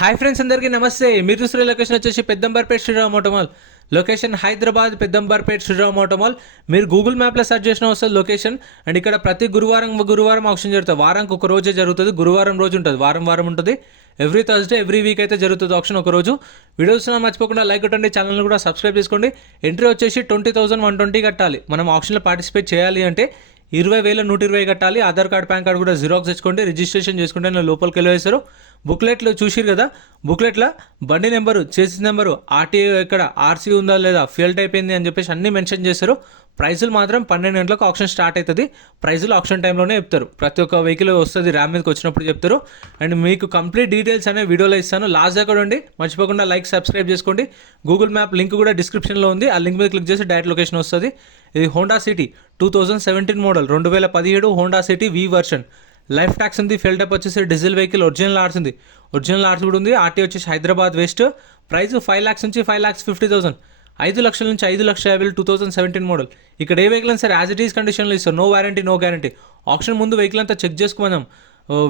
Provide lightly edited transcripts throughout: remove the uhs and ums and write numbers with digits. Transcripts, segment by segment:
Hi friends, అందరికీ నమస్తే. మీరు చూస్తున్న లొకేషన్ వచ్చేసి Peddamberpet Sriram auto mall. Location Hyderabad Peddamberpet Sriram auto mall. మీరు గూగుల్ మ్యాప్లో సెర్చ్ చేసిన వస్తుంది లొకేషన్. అండ్ ఇక్కడ ప్రతి గురువారం ఆప్షన్ జరుగుతుంది. వారానికి ఒక రోజే జరుగుతుంది. గురువారం రోజు ఉంటుంది, వారం ఉంటుంది. ఎవ్రీ థర్స్డే ఎవ్రీ వీక్ అయితే జరుగుతుంది ఆప్షన్ ఒక రోజు. వీడియోస్ మర్చిపోకుండా లైక్ కొట్టండి, ఛానల్ కూడా సబ్స్క్రైబ్ చేసుకోండి. ఎంట్రీ వచ్చేసి 20,120 కట్టాలి. మనం ఆప్షన్లో పార్టిసిపేట్ చేయాలి అంటే 20,120 కట్టాలి. ఆధార్ కార్డ్, పాన్ కార్డ్ కూడా జిరాక్స్ తెచ్చుకోండి. రిజిస్ట్రేషన్ చేసుకుంటే నేను లోపలికి వెళ్ళేస్తారు. బుక్లెట్లు చూసిరు కదా, బుక్లెట్లో బండి నెంబరు, చేసిన నెంబరు, ఆర్టీఏ ఎక్కడ, ఆర్సీ ఉందా లేదా, ఫ్యూల్ టైప్ ఏంది అని చెప్పేసి అన్నీ మెన్షన్ చేస్తారు. ప్రైజులు మాత్రం 12 గంటలకు ఆప్షన్ స్టార్ట్ అవుతుంది. ప్రైజులు ఆప్షన్ టైంలోనే చెప్తారు. ప్రతి ఒక్క వెహికల్ వస్తుంది, ర్యామ్ మీదకి వచ్చినప్పుడు చెప్తారు. అండ్ మీకు కంప్లీట్ డీటెయిల్స్ అనే వీడియోలో ఇస్తాను. లాస్ట్ దాకా ఉండి మర్చిపోకుండా లైక్, సబ్స్క్రైబ్ చేసుకోండి. గూగుల్ మ్యాప్ లింక్ కూడా డిస్క్రిప్షన్లో ఉంది. ఆ లింక్ మీద క్లిక్ చేసి డైరెక్ట్ లొకేషన్ వస్తుంది. ఇది Honda city 2017 model, 2017 Honda city వి వర్షన్. లైఫ్ ట్యాక్స్ ఉంది. ఫెల్ టైప్ వచ్చేసి డీజిల్ వెహికల్. ఒరిజినల్ ఆర్స్ ఉంది, ఒరిజినల్ ఆర్స్ కూడా ఉంది. ఆర్టీ వచ్చేసి హైదరాబాద్ వెస్ట్. ప్రైస్ 5 lakhs నుంచి 5,50,000, 5 లక్షల నుంచి 5,50,000. 2017 మోడల్. ఇక్కడ ఏ వెహికల్ అయినా సరే యాజ్ ఇట్ ఈస్ కండిషన్లో ఇస్తారు. No warranty, no guarantee. Option ముందు వెహికల్ అంతా చెక్ చేసుకున్నాం.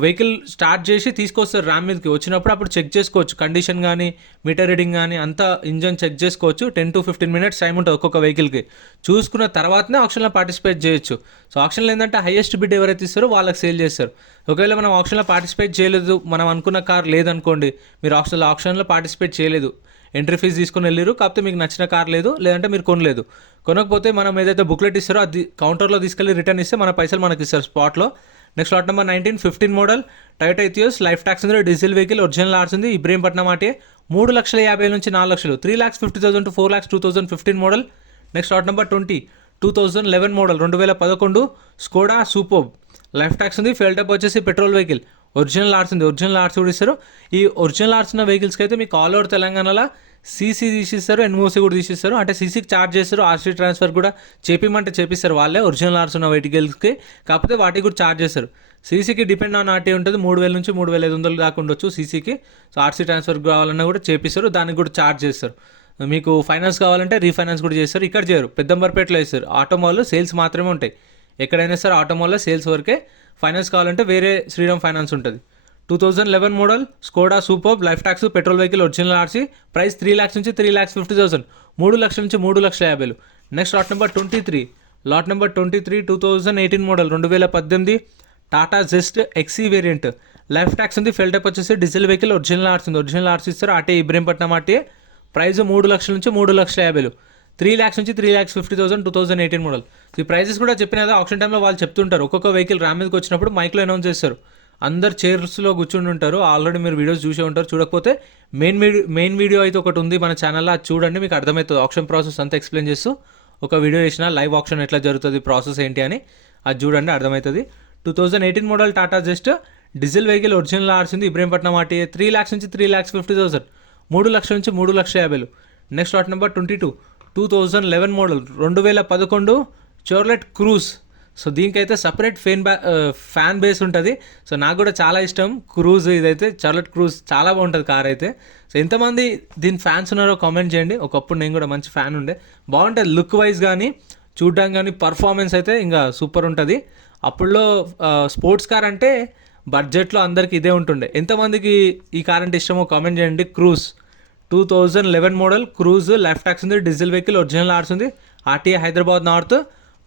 వెహికల్ స్టార్ట్ చేసి తీసుకొస్తారు ర్యామ్ మీదకి. వచ్చినప్పుడు అప్పుడు చెక్ చేసుకోవచ్చు కండిషన్ కానీ, మీటర్ రీడింగ్ కానీ, అంతా ఇంజన్ చెక్ చేసుకోవచ్చు. 10 to 15 minutes టైం ఉంటుంది ఒక్కొక్క వెహికల్కి. చూసుకున్న తర్వాతనే ఆప్షన్లో పార్టిసిపేట్ చేయొచ్చు. సో ఆప్షన్లో ఏంటంటే హైయెస్ట్ బిడ్ ఎవరైతే ఇస్తారో వాళ్ళకి సేల్ చేస్తారు. ఒకవేళ మనం ఆప్షన్లో పార్టిసిపేట్ చేయలేదు, మనం అనుకున్న కార్ లేదనుకోండి, మీరు ఆప్షన్లో పార్టిసిపేట్ చేయలేదు, ఎంట్రీ ఫీజు తీసుకుని వెళ్ళారు, కాకపోతే మీకు నచ్చిన కార్ లేదు, లేదంటే మీరు కొనలేదు, కొనకపోతే మనం ఏదైతే బుక్లెట్ ఇస్తారో అది కౌంటర్లో తీసుకెళ్ళి రిటర్న్ ఇస్తే మన పైసలు మనకి ఇస్తారు స్పాట్లో. Next lot number 15 model Toyota Etios. Life tax ఉంది, డీజిల్ వెహికల్, ఒరిజినల్ ఆర్స్ ఉంది. ఇబ్రహీంపట్నం ఆటే 3,50,000 నుంచి 4 లక్షలు, 3,50,000 to 4 lakhs. 2015 model. Next lot number 2011 model, 2011 Skoda super. Life tax ఉంది. ఫెల్ టైప్ వచ్చేసి పెట్రోల్ వెహికల్. ఒరిజినల్ ఆర్స్ ఉంది, ఒరిజినల్ ఆర్స్ కూడా ఇస్తారు. ఈ ఒరిజినల్ ఆర్స్ ఉన్న వెహికల్స్కి అయితే మీకు ఆల్ ఓవర్ తెలంగాణలో సీసీ తీసిస్తారు, ఎన్ఓసీ కూడా తీసిస్తారు. అంటే సీసీకి ఛార్జ్ చేస్తారు, ఆర్సీ ట్రాన్స్ఫర్ కూడా చేపిమంటే చేపిస్తారు వాళ్ళే. ఒరిజినల్ ఆర్స్ ఉన్న వెహికల్స్కి కాకపోతే వాటికి కూడా ఛార్జ్ చేస్తారు. సీసీకి డిపెండ్ ఆన్ ఆర్టీ ఉంటుంది. 3,000 నుంచి 3,500 దాకా ఉండొచ్చు సీసీకి. సో ఆర్సీ ట్రాన్స్ఫర్ కావాలన్నా కూడా చేపిస్తారు, దానికి కూడా ఛార్జ్ చేస్తారు. మీకు ఫైనాన్స్ కావాలంటే రీఫైనాన్స్ కూడా చేస్తారు. ఇక్కడ చేయరు, పెద్దంబర్పేటలో ఇస్తారు. ఆటోమాల్లో సేల్స్ మాత్రమే ఉంటాయి. ఎక్కడైనా సరే ఆటోమాల్లో సేల్స్ వరకే. ఫైనాన్స్ కావాలంటే వేరే శ్రీరామ్ ఫైనాన్స్ ఉంటుంది. 2011 model Skoda super. Life tax, petrol vehicle, original RC. Price 3 lakhs నుంచి 3,50,000, 3 లక్షల నుంచి 3,50,000. Next lot number 23. Lot number 23 2018 model, 2018 Tata Zest XE variant. Life tax ఉంది. ఫెల్ టైప్ వచ్చేసి డీజిల్ వెహికల్, ఒరిజినల్ ఆర్స్ ఉంది. ఒరిజినల్ ఆర్స్ ఇస్తారు. ఆటే ఇబ్రహీంపట్నం ఆటే. ప్రైస్ 3 లక్షల నుంచి 3,50,000, 3 lakhs నుంచి 3,50,000. 2018 మోడల్. ఈ ప్రైజెస్ కూడా చెప్పిన కదా ఆప్షన్ టైంలో వాళ్ళు చెప్తుంటారు. ఒక్కొక్క వెహికల్ ర్యామ్ మీదకి వచ్చినప్పుడు మైక్లో అనౌన్స్ చేస్తారు. అందరు చైర్స్లో కూర్చుని ఉంటారు. ఆల్రెడీ మీరు వీడియోస్ చూసే ఉంటారు. చూడకపోతే మెయిన్ వీడియో అయితే ఒకటి ఉంది మన ఛానల్లో, అది చూడండి, మీకు అర్థమవుతుంది. ఆప్షన్ ప్రాసెస్ అంతా ఎక్స్ప్లెయిన్ చేస్తూ ఒక వీడియో చేసిన లైవ్ ఆప్షన్ ఎట్లా జరుగుతుంది, ప్రాసెస్ ఏంటి అని, అది చూడండి, అర్థమవుతుంది. 2018 model Tata Zest diesel vehicle, original ఆర్స్ ఉంది. ఇబ్రహీంపట్నం ఆర్టీఏ. 3 lakhs నుంచి 3,50,000, 3 లక్షల నుంచి 3,50,000. Next lot number 22 2011 model, 2011 Chevrolet Cruze. So దీనికైతే సపరేట్ ఫ్యాన్ బేస్ ఉంటుంది. సో నాకు కూడా చాలా ఇష్టం క్రూజ్. ఇదైతే చార్లెట్ క్రూజ్ చాలా బాగుంటుంది కార్ అయితే. సో ఎంతమంది దీని ఫ్యాన్స్ ఉన్నారో కామెంట్ చేయండి. ఒకప్పుడు నేను కూడా మంచి ఫ్యాన్ ఉండే. బాగుంటుంది లుక్ వైజ్ కానీ, చూడడానికి కానీ, పర్ఫార్మెన్స్ అయితే ఇంకా సూపర్ ఉంటుంది. అప్పుడులో స్పోర్ట్స్ కార్ అంటే బడ్జెట్లో అందరికి ఇదే ఉంటుండే. ఎంతమందికి ఈ కార్ అంటే ఇష్టమో కామెంట్ చేయండి. Cruise 2011 model cruise. Life tax ఉంది. డీజిల్ వెహికల్, ఒరిజినల్ ఆర్స్ ఉంది. RTA Hyderabad north.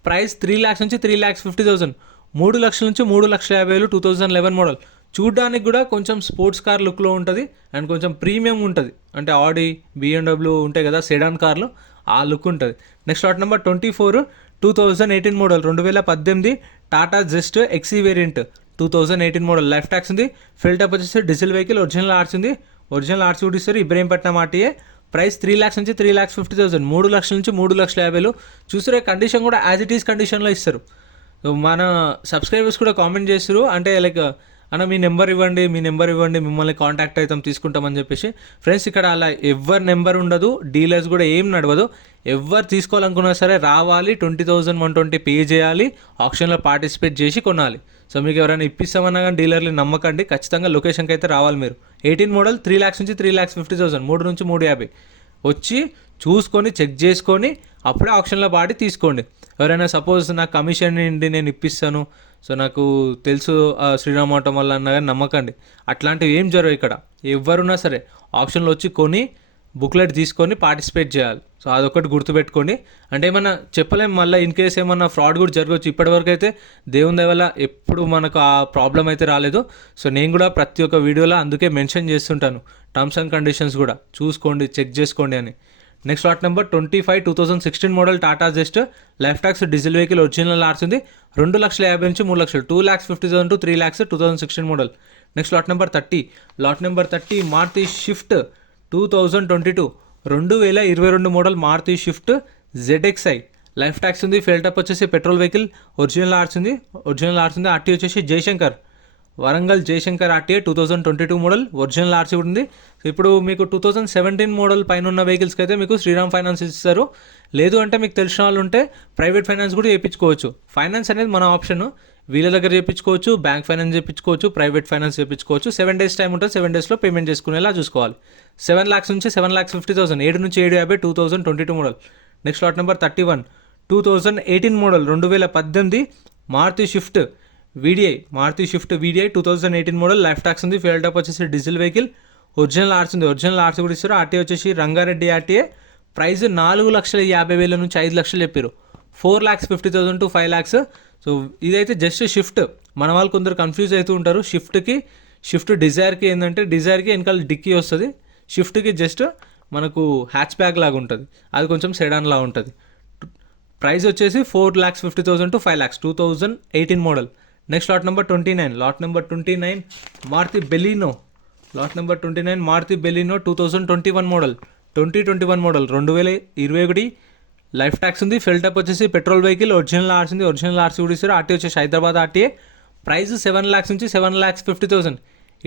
Price 3 lakhs నుంచి 3,50,000, 3 లక్షల నుంచి 3,50,000. 2011 మోడల్. చూడడానికి కూడా కొంచెం స్పోర్ట్స్ కార్ లుక్లో ఉంటుంది అండ్ కొంచెం ప్రీమియం ఉంటుంది. అంటే ఆడి, BMW ఉంటాయి కదా సెడాన్ కార్లు, ఆ లుక్ ఉంటుంది. Next lot number 24 2018 model, 2018 Tata Zest XE variant. 2018 model. Life tax ఉంది. ఫిల్ టైప్ వచ్చేసి డీజిల్ వెహికల్, ఒరిజినల్ ఆర్స్ ఉంది. ఒరిజినల్ ఆర్స్ కూడా ఇస్తారు. ఇబ్రహీంపట్నం ఆర్టీఏ. ప్రైస్ 3 lakhs నుంచి 3,50,000, 3 లక్షల నుంచి 3,50,000. చూసారే కండిషన్ కూడా యాజ్ ఇట్ ఈస్ కండిషన్లో ఇస్తారు. మన సబ్స్క్రైబర్స్ కూడా కామెంట్ చేస్తారు. అంటే లైక్ అన్న మీ నెంబర్ ఇవ్వండి, మిమ్మల్ని కాంటాక్ట్ అవుతాం, తీసుకుంటామని చెప్పేసి. ఫ్రెండ్స్ ఇక్కడ అలా ఎవరి నెంబర్ ఉండదు, డీలర్స్ కూడా ఏం నడవదు. ఎవరు తీసుకోవాలనుకున్నా సరే రావాలి, 20,120 పే చేయాలి, ఆప్షన్లో పార్టిసిపేట్ చేసి కొనాలి. సో మీకు ఎవరైనా ఇప్పిస్తామన్నా కానీ డీలర్లు నమ్మకండి, ఖచ్చితంగా లొకేషన్కి అయితే రావాలి మీరు. 18 మోడల్ 3 lakhs నుంచి 3,50,000, 3 నుంచి 3,50,000 వచ్చి చూసుకొని చెక్ చేసుకొని అప్పుడే ఆప్షన్లో పాడి తీసుకోండి. ఎవరైనా సపోజ్ నాకు కమిషన్ ఏంటి నేను ఇప్పిస్తాను, సో నాకు తెలుసు శ్రీరామ్ ఆటోమాల్ అన్న కానీ నమ్మకండి, అట్లాంటివి ఏం జరగవు ఇక్కడ. ఎవరున్నా సరే ఆప్షన్లో వచ్చి కొని బుక్లెట్ తీసుకొని పార్టిసిపేట్ చేయాలి. సో అదొకటి గుర్తుపెట్టుకోండి. అంటే ఏమన్నా చెప్పలేం, మళ్ళీ ఇన్ కేస్ ఏమన్నా ఫ్రాడ్ కూడా జరగవచ్చు. ఇప్పటివరకు అయితే దేవుని దయ వల్ల ఎప్పుడు మనకు ఆ ప్రాబ్లం అయితే రాలేదు. సో నేను కూడా ప్రతి ఒక్క వీడియోలో అందుకే మెన్షన్ చేస్తుంటాను, టర్మ్స్ అండ్ కండిషన్స్ కూడా చూసుకోండి, చెక్ చేసుకోండి అని. Next lot number 25 2016 model Tata Zest life tax diesel vehicle original ఆర్స్ ఉంది. 2,50,000 నుంచి 3 లక్షలు, 2,50,000 to 3 lakhs 2016 model. Next lot number 30, lot number 30 Maruti Swift 2022 2022 model Maruti Swift ZXi life tax ఉంది. ఫెల్టప్ వచ్చేసి పెట్రోల్ వెహికల్, ఒరిజినల్ ఆర్స్ ఉంది. ఆర్టీ వచ్చేసి Jayashankar, Warangal Jayashankar RTA 2022 model, original RC కూడా ఉంది. So ఇప్పుడు మీకు 2017 మోడల్ పైన ఉన్న వెహికల్స్కి అయితే మీకు శ్రీరామ్ ఫైనాన్స్ ఇస్తారు. లేదు అంటే మీకు తెలిసిన వాళ్ళు ఉంటే ప్రైవేట్ ఫైనాన్స్ కూడా చేయించుకోవచ్చు. ఫైనాన్స్ అనేది మన ఆప్షన్, వీళ్ళ దగ్గర చేయించుకోవచ్చు, బ్యాంక్ ఫైనాన్స్ చేయించుకోవచ్చు, ప్రైవేట్ ఫైనాన్స్ చేయించుకోవచ్చు. 7 days టైం ఉంటుంది, 7 daysలో పేమెంట్ చేసుకునేలా చూసుకోవాలి. 7 lakhs నుంచి 7,50,000, 7 నుంచి 7,50,000 2022 model. Next lot number 31 2018 model 2018 Maruti Swift VDI 2018 model life tax ఉంది. ఫ్యూయల్ టాప్ వచ్చేసి డీజిల్ వెహికల్, ఒరిజినల్ ఆర్స్ ఉంది. ఒరిజినల్ ఆర్స్ కూడా ఇస్తారు. ఆర్టీఏ వచ్చేసి రంగారెడ్డి ఆర్టీఏ. ప్రైస్ 4,50,000 నుంచి 5 లక్షలు చెప్పారు. 4,50,000 to 5 lakhs. సో ఇదైతే జస్ట్ షిఫ్ట్. మన వాళ్ళు కొందరు కన్ఫ్యూజ్ అవుతూ ఉంటారు. షిఫ్ట్ డిజైర్కి ఏంటంటే డిజైర్కి వెనకాల డిక్కీ వస్తుంది, షిఫ్ట్కి జస్ట్ మనకు హ్యాచ్ బ్యాక్ లాగా ఉంటుంది, అది కొంచెం సెడాన్ లాగా ఉంటుంది. ప్రైస్ వచ్చేసి 4,50,000 to 5 lakhs 2018 model. Next lot number 29 Maruti Baleno. 2021 model 2021 life tax ఉంది. ఫెల్టప్ వచ్చేసి పెట్రోల్ వెహికల్, ఒరిజినల్ ఆర్స్ ఉంది. ఒరిజినల్ ఆర్సీ కూడా ఇస్తారు. ఆర్టీ వచ్చేసి హైదరాబాద్ ఆర్టీఏ. ప్రైస్ 7 lakhs నుంచి 7,50,000,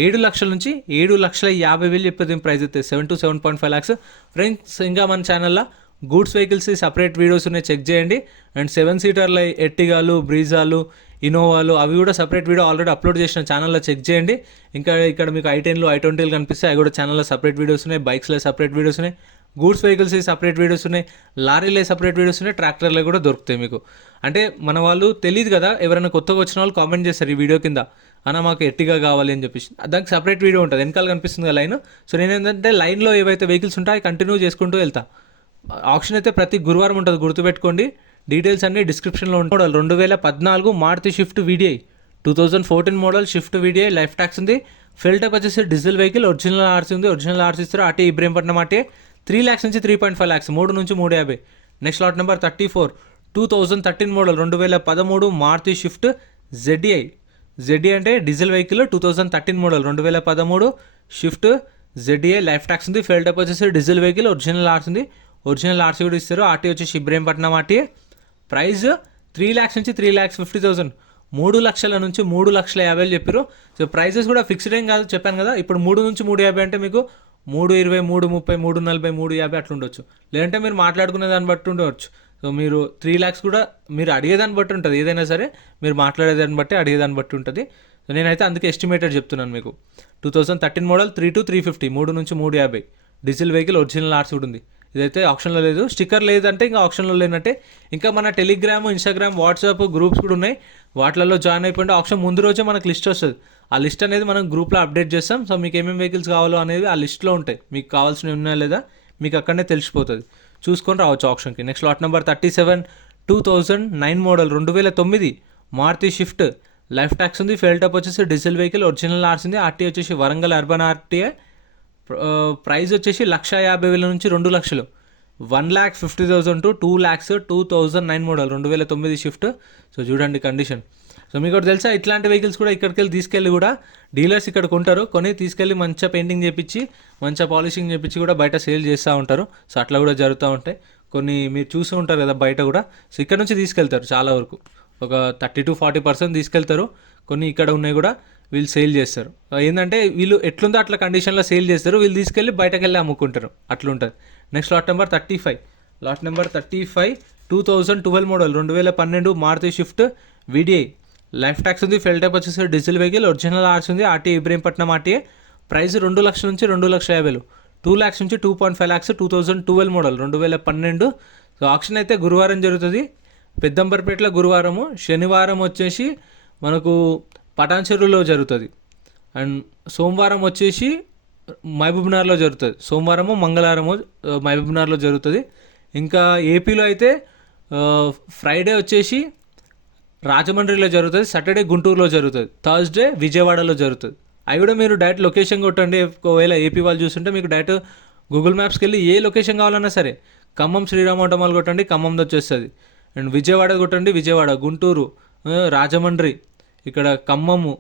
7 లక్షల నుంచి 7,50,000 చెప్పేది ప్రైస్ అయితే 7 to 7.5 lakhs. ఫ్రెండ్స్ ఇంకా మన ఛానల్లో గూడ్స్ వెహికల్స్ సపరేట్ వీడియోస్ ఉన్నాయి, చెక్ చేయండి. అండ్ 7 seaterల ఎర్టిగాలు, బ్రీజాలు, ఇన్నోవాలు అవి కూడా సపరేట్ వీడియో ఆల్రెడీ అప్లోడ్ చేసిన ఛానల్లో చెక్ చేయండి. ఇంకా ఇక్కడ మీకు i10లు, i20లు కనిపిస్తాయి, అవి కూడా ఛానల్లో సపరేట్ వీడియోస్ ఉన్నాయి. బైక్స్లో సపరేట్ వీడియోస్ ఉన్నాయి, గూడ్స్ వెహికల్స్ సపరేట్ వీడియోస్ ఉన్నాయి, లారీలే సపరేట్ వీడియోస్ ఉన్నాయి, ట్రాక్టర్లు కూడా దొరుకుతాయి మీకు. అంటే మన వాళ్ళు తెలియదు కదా, ఎవరైనా కొత్తగా వచ్చిన వాళ్ళు కామెంట్ చేస్తారు ఈ వీడియో కింద, అన్న మాకు ఎట్టిగా కావాలి అని చెప్పేసి. దానికి సపరేట్ వీడియో ఉంటుంది, వెనకాల కనిపిస్తుంది కదా లైన్. సో నేను ఏంటంటే లైన్లో ఏవైతే వెహికల్స్ ఉంటాయో కంటిన్యూ చేసుకుంటూ వెళ్తా. ఆప్షన్ అయితే ప్రతి గురువారం ఉంటుంది, గుర్తుపెట్టుకోండి. డీటెయిల్స్ అన్నీ డిస్క్రిప్షన్లో ఉంటాయి. 2014 Maruti Swift VDI, 2014 model Swift VDI life tax ఉంది. ఫిల్టప్ వచ్చేసి డీజిల్ వెహికల్, ఒరిజినల్ ఆర్సీ ఉంది. ఒరిజినల్ ఆర్సీ ఇస్తారు. ఆర్టీ ఇబ్రహీంపట్నం ఆర్టీ 3 lakhs నుంచి 3.5 lakhs, 3 నుంచి 350. Next lot number 34 2013 model 2013 Maruti Swift ZDI అంటే diesel vehicle, 2013 model 2013 Swift ZDI life tax ఉంది. Fuel type వచ్చేసి diesel vehicle, original RC ఉంది. ఒరిజినల్ ఆర్సీ కూడా ఇస్తారు. ఆర్టీ వచ్చేసి ఇబ్రహీంపట్నం ఆర్టీ. ప్రైస్ 3 lakhs నుంచి 3,50,000, 3 లక్షల నుంచి 3,50,000 చెప్పారు. సో ప్రైజెస్ కూడా ఫిక్స్డ్ ఏం కాదు, చెప్పాను కదా. ఇప్పుడు 3 నుంచి 350 అంటే మీకు 320, 330, 340, 350 అట్లా ఉండొచ్చు. లేదంటే మీరు మాట్లాడుకునే దాన్ని బట్టి ఉండవచ్చు. సో మీరు 3 lakhs కూడా మీరు అడిగేదాన్ని బట్టి ఉంటుంది. ఏదైనా సరే మీరు మాట్లాడేదాన్ని బట్టి అడిగేదాన్ని బట్టి ఉంటుంది. సో నేనైతే అందుకే ఎస్టిమేటెడ్ చెప్తున్నాను మీకు. 2013 మోడల్ 3 to 350, 3 నుంచి 350 డీజిల్ వెహికల్, ఒరిజినల్ ఆర్సీ కూడా ఉంది. ఇదైతే ఆప్షన్లో లేదు. స్టిక్కర్ లేదంటే ఇంకా ఆప్షన్లో లేనట్టే. ఇంకా మన టెలిగ్రామ్, ఇన్స్టాగ్రామ్, వాట్సాప్ గ్రూప్స్ కూడా ఉన్నాయి, వాటిలలో జాయిన్ అయిపోయింటే ఆప్షన్ ముందు రోజే మనకు లిస్ట్ వస్తుంది. ఆ లిస్ట్ అనేది మనం గ్రూప్లో అప్డేట్ చేస్తాం. సో మీకు ఏమేమి వెహికల్స్ కావాలో అనేది ఆ లిస్ట్లో ఉంటాయి. మీకు కావాల్సినవి ఉన్నాయా లేదా మీకు అక్కడనే తెలిసిపోతుంది, చూసుకొని రావచ్చు ఆప్షన్కి. Next lot number 37 2009 model 2009 Maruti Swift life tax ఉంది. ఫెల్టప్ వచ్చేసి డీజిల్ వెహికల్, ఒరిజినల్ ఆర్సీ ఉంది. ఆర్టీ వచ్చేసి వరంగల్ అర్బన్ ఆర్టీఏ. ప్రైస్ వచ్చేసి 1,50,000 నుంచి 2 లక్షలు, 1,50,000 to 2 lakhs 2009 model 2009 shift. So చూడండి కండిషన్. సో మీకు ఒకటి తెలుసా, ఇట్లాంటి వెహికల్స్ కూడా ఇక్కడికి వెళ్ళి తీసుకెళ్ళి కూడా డీలర్స్ ఇక్కడ కొంటారు, కొని తీసుకెళ్ళి మంచిగా పెయింటింగ్ చేయించి మంచిగా పాలిషింగ్ చేయించి కూడా బయట సేల్ చేస్తూ ఉంటారు. సో అట్లా కూడా జరుగుతూ ఉంటాయి. కొన్ని మీరు చూస్తూ ఉంటారు కదా బయట కూడా. సో ఇక్కడ నుంచి తీసుకెళ్తారు చాలా వరకు, ఒక 30 to 40% తీసుకెళ్తారు. కొన్ని ఇక్కడ ఉన్నాయి కూడా వీళ్ళు సేల్ చేస్తారు. ఏంటంటే వీళ్ళు ఎట్లుందో అట్లా కండిషన్లో సేల్ చేస్తారు, వీళ్ళు తీసుకెళ్ళి బయటకు వెళ్ళి అమ్ముకుంటారు, అట్లుంటుంది. Next lot number 35 2012 model 2012 Maruti Swift VDI life tax ఉంది. ఫెల్టప్ వచ్చేసి డీజిల్ వెహికల్, ఒరిజినల్ ఆర్సీ ఉంది. RT Ibrahimpatnam RTA. ప్రైస్ 2 లక్షల నుంచి 2,50,000, 2 lakhs నుంచి 2.5 lakhs 2012 మోడల్ 2012. సో ఆప్షన్ అయితే గురువారం జరుగుతుంది పెద్దంబర్పేటలో గురువారము. శనివారం వచ్చేసి మనకు పటాన్ చెరువులో జరుగుతుంది. అండ్ సోమవారం వచ్చేసి మహబూబ్నగర్లో జరుగుతుంది. సోమవారము మంగళవారము మహబూబ్నగర్లో జరుగుతుంది. ఇంకా ఏపీలో అయితే ఫ్రైడే వచ్చేసి రాజమండ్రిలో జరుగుతుంది, సాటర్డే గుంటూరులో జరుగుతుంది, థర్స్డే విజయవాడలో జరుగుతుంది. అవి కూడా మీరు డైరెక్ట్ లొకేషన్ కొట్టండి. ఒకవేళ ఏపీ వాళ్ళు చూస్తుంటే మీకు డైరెక్ట్ గూగుల్ మ్యాప్స్కి వెళ్ళి ఏ లొకేషన్ కావాలన్నా సరే ఖమ్మం శ్రీరామ్ ఆటోమాల్ కొట్టండి, ఖమ్మంలో వచ్చేస్తుంది. అండ్ విజయవాడ కొట్టండి, విజయవాడ, గుంటూరు, రాజమండ్రి, ఇక్కడ ఖమ్మము,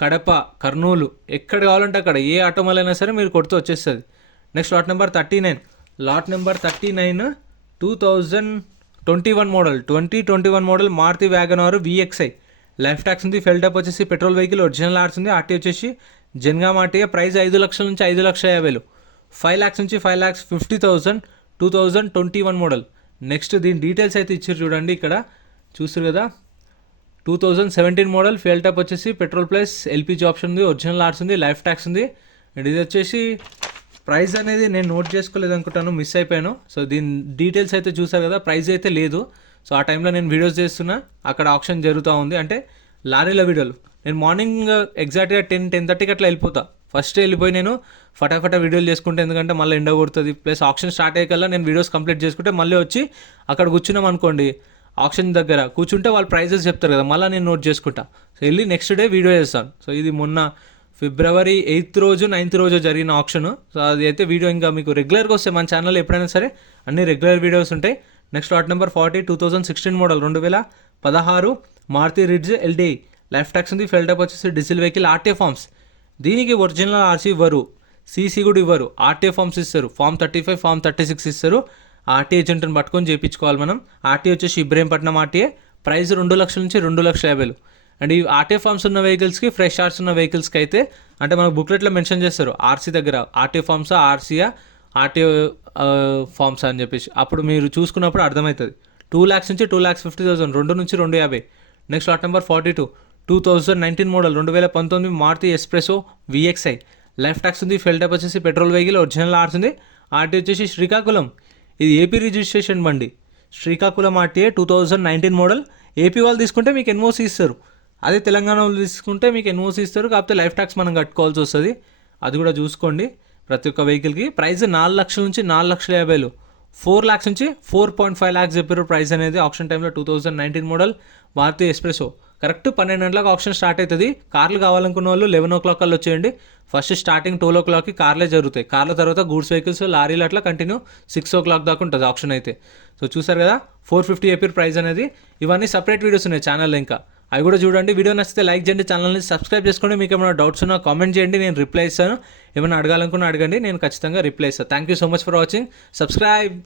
కడప, కర్నూలు, ఎక్కడ కావాలంటే అక్కడ ఏ ఆటోమాల్ అయినా సరే మీరు కొడుతూ వచ్చేస్తుంది. Next lot number 39. Lot number 39 2021 model 2021 model Maruti WagonR VXI. Life tax ఉంది, ఫెల్ టైప్ వచ్చేసి పెట్రోల్ వెహికల్, ఒరిజినల్ ఆర్ట్స్ ఉంది, ఆర్టీ వచ్చేసి జన్గా మాటిగా. ప్రైస్ 5 లక్షల నుంచి 5,50,000, 5 lakhs నుంచి 5,50,000, 2021 మోడల్. నెక్స్ట్ దీని డీటెయిల్స్ అయితే ఇచ్చారు చూడండి, ఇక్కడ చూస్తారు కదా. 2017 మోడల్, ఫెల్ టైప్ వచ్చేసి పెట్రోల్ ప్లస్ LPG ఆప్షన్ ఉంది, ఒరిజినల్ ఆర్ట్స్ ఉంది, లైఫ్ ట్యాక్స్ ఉంది. అండ్ ఇది వచ్చేసి ప్రైస్ అనేది నేను నోట్ చేసుకోలేదు అనుకుంటాను, మిస్ అయిపోయాను. సో దీని డీటెయిల్స్ అయితే చూసారు కదా, ప్రైస్ అయితే లేదు. సో ఆ టైంలో నేను వీడియోస్ చేస్తున్నా, అక్కడ ఆప్షన్ జరుగుతూ ఉంది, అంటే లారీల వీడియోలు. నేను మార్నింగ్ ఎగ్జాక్ట్గా 10-10:30కి అట్లా వెళ్ళిపోతా. ఫస్ట్ వెళ్ళిపోయి నేను ఫటాఫట వీడియోలు చేసుకుంటే, ఎందుకంటే మళ్ళీ ఎండ కొడుతుంది, ప్లస్ ఆప్షన్ స్టార్ట్ అయ్యేకల్లా నేను వీడియోస్ కంప్లీట్ చేసుకుంటే మళ్ళీ వచ్చి అక్కడ కూర్చున్నాం అనుకోండి, ఆప్షన్ దగ్గర కూర్చుంటే వాళ్ళు ప్రైజెస్ చెప్తారు కదా, మళ్ళీ నేను నోట్ చేసుకుంటా. సో వెళ్ళి నెక్స్ట్ డే వీడియో చేస్తాను. సో ఇది మొన్న February 8th రోజు 9th రోజు జరిగిన ఆప్షన్. సో అది అయితే వీడియో ఇంకా మీకు రెగ్యులర్గా వస్తాయి మన ఛానల్లో, ఎప్పుడైనా సరే అన్ని రెగ్యులర్ వీడియోస్ ఉంటాయి. Next lot number 40 2016 model 2016 Maruti Ritz LDI. Life tax ఉంది, ఫెల్ టైప్ వచ్చేసి డీజిల్ వెహికల్, RTA ఫార్మ్స్. దీనికి ఒరిజినల్ RC ఇవ్వరు, CC కూడా ఇవ్వరు, RTA ఫార్మ్స్ ఇస్తారు. ఫామ్ 35, ఫామ్ 36 ఇస్తారు. RTA ఏజెంట్ని పట్టుకొని చేయించుకోవాలి మనం. RTA వచ్చేసి ఇబ్రహీంపట్నం RTA. ప్రైస్ 2 లక్షల నుంచి 2,50,000. అండ్ ఈ RTA ఫార్మ్స్ ఉన్న వెహికల్స్కి, ఫ్రెష్ ఆర్ట్స్ ఉన్న వెహికల్స్కి అయితే, అంటే మనకు బుక్లెట్లో మెన్షన్ చేస్తారు RC దగ్గర RTA ఫార్మ్సా, RCయా, RTA ఫార్మ్స్ అని చెప్పేసి. అప్పుడు మీరు చూసుకున్నప్పుడు అర్థమవుతుంది. 2 lakhs నుంచి 2,50,000, 2 నుంచి 2,50,000. Next lot number 42 2019 model 2019 Maruti Spresso VXI. Life tax ఉంది, ఫెల్ టైప్ వచ్చేసి పెట్రోల్ వెహికల్, ఒరిజినల్ ఆర్ట్స్ ఉంది, RTA వచ్చేసి శ్రీకాకుళం. ఇది ఏపీ రిజిస్ట్రేషన్ బండి, శ్రీకాకుళం RTA 2019 మోడల్. ఏపీ వాళ్ళు తీసుకుంటే మీకు NOC ఇస్తారు, అదే తెలంగాణ వాళ్ళు తీసుకుంటే మీకు NOC ఇస్తారు, కాకపోతే లైఫ్ ట్యాక్స్ మనం కట్టుకోవాల్సి వస్తుంది. అది కూడా చూసుకోండి ప్రతి ఒక్క వెహికల్కి. ప్రైస్ 4 లక్షల నుంచి 4,50,000, 4 lakhs నుంచి 4.5 lakhs చెప్పారు ప్రైస్ అనేది ఆప్షన్ టైంలో. 2019 మోడల్ మారుతి ఎస్ప్రెసో. కరెక్ట్ 12 గంటలకు ఆప్షన్ స్టార్ట్ అవుతుంది. కార్లు కావాలనుకున్న వాళ్ళు 11 o'clock కల్లా వచ్చేయండి. ఫస్ట్ స్టార్టింగ్ 12 o'clockకి కార్లే జరుగుతాయి. కార్ల తర్వాత గూడ్స్ వెహికల్స్, లారీలు అట్లా కంటిన్యూ 6 o'clock దాకా ఉంటుంది ఆప్షన్ అయితే. సో చూసారు కదా 450 చెప్పారు ప్రైస్ అనేది. ఇవన్నీ సపరేట్ వీడియోస్ ఉన్నాయి ఛానల్లో, ఇంకా అవి కూడా చూడండి. వీడియో నచ్చితే లైక్ చేయండి, ఛానల్ని సబ్స్క్రైబ్ చేసుకోండి. మీకు ఏమైనా డౌట్స్ ఉన్నా కామెంట్ చేయండి, నేను రిప్లై ఇస్తాను. ఏమైనా అడగాలనుకున్నా అడగండి, నేను ఖచ్చితంగా రిప్లై ఇస్తాను. Thank you so much for watching. Subscribe.